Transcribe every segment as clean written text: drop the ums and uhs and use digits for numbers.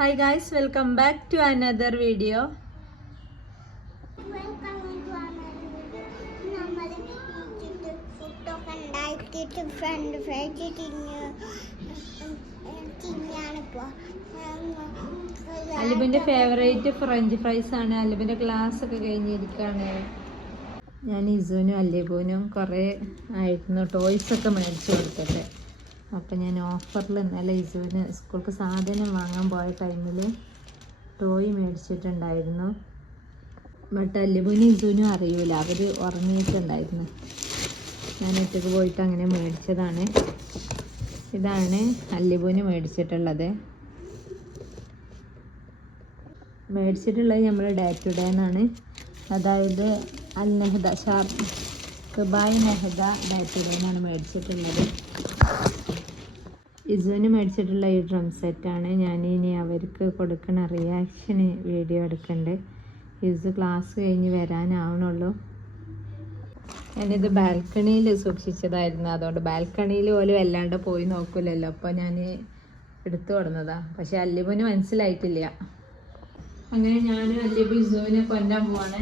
Hi guys, welcome back to another video. അലിബിന്റെ favourite French fries ആണ്. അലിബിന്റെ class ഒക്കെ കഴിഞ്ഞിരിക്കുകയാണ്. ഞാൻ ഇസുവിനും അലിബുനും കുറേ ആയിരുന്നു ടോയ്സ് ഒക്കെ മേടിച്ചു കൊടുത്തിട്ട്. അപ്പം ഞാൻ ഓഫറിൽ ഇന്നലെ ഇസുവിന് സ്കൂൾക്ക് സാധനം വാങ്ങാൻ പോയ ടൈമിൽ ടോയ് മേടിച്ചിട്ടുണ്ടായിരുന്നു. ബട്ട് അലിബുനും ഇസുവിനും അറിയില്ല, അവർ ഉറങ്ങിയിട്ടുണ്ടായിരുന്നു. ഞാൻ ഒറ്റക്ക് പോയിട്ട് അങ്ങനെ മേടിച്ചതാണ്. ഇതാണ് അലിബുന് മേടിച്ചിട്ടുള്ളത്. നമ്മൾ ഡേ ടു ഡേ എന്നാണ്, അതായത് Al Nahda Dubai Nahda day to day എന്നാണ് മേടിച്ചിട്ടുള്ളത്. ഇസുവിന് മേടിച്ചിട്ടുള്ള ഈ ഡ്രം സെറ്റാണ്. ഞാനിനി അവർക്ക് കൊടുക്കുന്ന റിയാക്ഷന് വീഡിയോ എടുക്കുന്നുണ്ട്. ഇസു ക്ലാസ് കഴിഞ്ഞ് വരാനാവണുള്ളൂ. ഞാനിത് ബാൽക്കണിയിൽ സൂക്ഷിച്ചതായിരുന്നു, അതുകൊണ്ട് ബാൽക്കണിയിൽ പോലും വല്ലാണ്ട് പോയി നോക്കില്ലല്ലോ. അപ്പോൾ ഞാൻ എടുത്തു കൊടുന്നതാണ്. പക്ഷെ അല്ലിബുന് മനസ്സിലായിട്ടില്ല. അങ്ങനെ ഞാനും അല്ലിബു ഇസുവിനെ കൊല്ലാൻ പോവാണ്.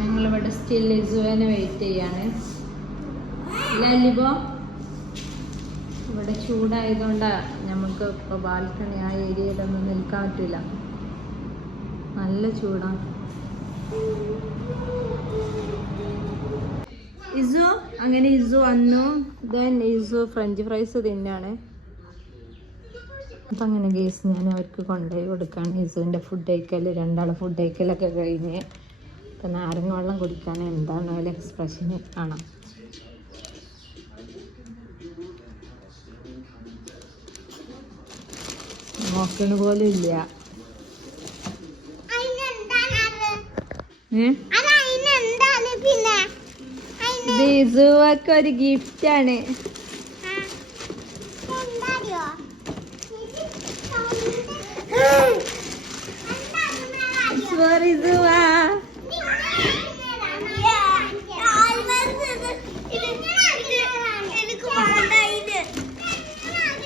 ഞങ്ങളിവിടെ സ്റ്റിൽ ഇസുവിനെ വെയിറ്റ് ചെയ്യാണ്. ഇല്ല അല്ലിബോ, ഇവിടെ ചൂടായതുകൊണ്ടാണ് നമുക്ക് ഇപ്പോൾ ബാൽക്കണി ആ ഏരിയയിലൊന്നും നിൽക്കാൻ പറ്റില്ല, നല്ല ചൂടാണ്. ഇസു അങ്ങനെ ഇസു വന്നു. ദെൻ ഇസു ഫ്രഞ്ച് ഫ്രൈസ് തിന്നാണ്. അപ്പം അങ്ങനെ ഗേസ് ഞാൻ അവർക്ക് കൊണ്ടുപോയി കൊടുക്കുകയാണ്. ഇസുവിൻ്റെ ഫുഡ് കഴിക്കൽ, രണ്ടാളെ ഫുഡ് കഴിക്കലൊക്കെ കഴിഞ്ഞ് ഇപ്പം നാരങ്ങ വെള്ളം കുടിക്കാൻ എന്താണ് അതിൽ എക്സ്പ്രഷന് കാണാം. നോക്കണ പോലും ഇല്ല. ഇത് ഇസുവൊക്കെ ഒരു ഗിഫ്റ്റ് ആണ്.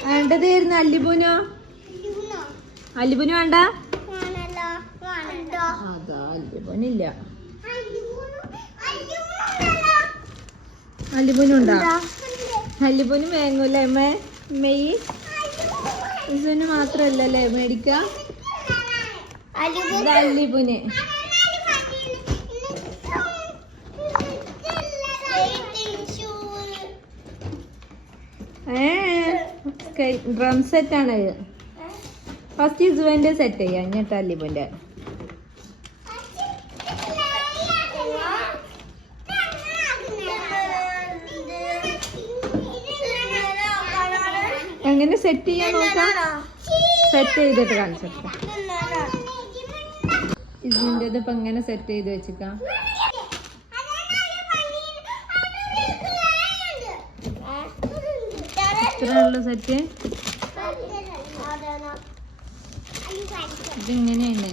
വേണ്ടതായിരുന്നു അല്ലിബുനോ? അല്ലിബുന് വേണ്ട? അതാ അല്ലിബുനില്ല. അല്ലിബുനുണ്ടോ? അല്ലിബുന് വേങ്ങൂല്ലേ മെയ്? ഇസുവിന് മാത്രല്ലല്ലേ മേടിക്ക. അല്ലിബുന് ഡ്രം സെറ്റാണ്. ഫസ്റ്റ് ഇസുവിന്റെ സെറ്റ് ചെയ്യാം, എന്നിട്ട് അല്ലിബുന്റെ. എങ്ങനെ സെറ്റ് ചെയ്യാൻ നോക്കാം. സെറ്റ് ചെയ്തിട്ട് കാണിച്ചെടുക്കാം. ഇതിൻ്റെത് ഇപ്പം എങ്ങനെ സെറ്റ് ചെയ്ത് വെച്ചിക്കാം. ഇത്രയുള്ള സെറ്റ് ഇതിങ്ങനെയാണ്.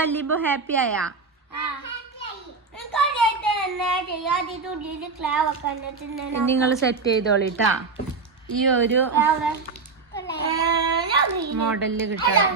അല്ലിബു ഹാപ്പി ആയാ? നിങ്ങൾ സെറ്റ് ചെയ്തോളിട്ടാ. ഈ ഒരു മോഡലില് കിട്ടാം.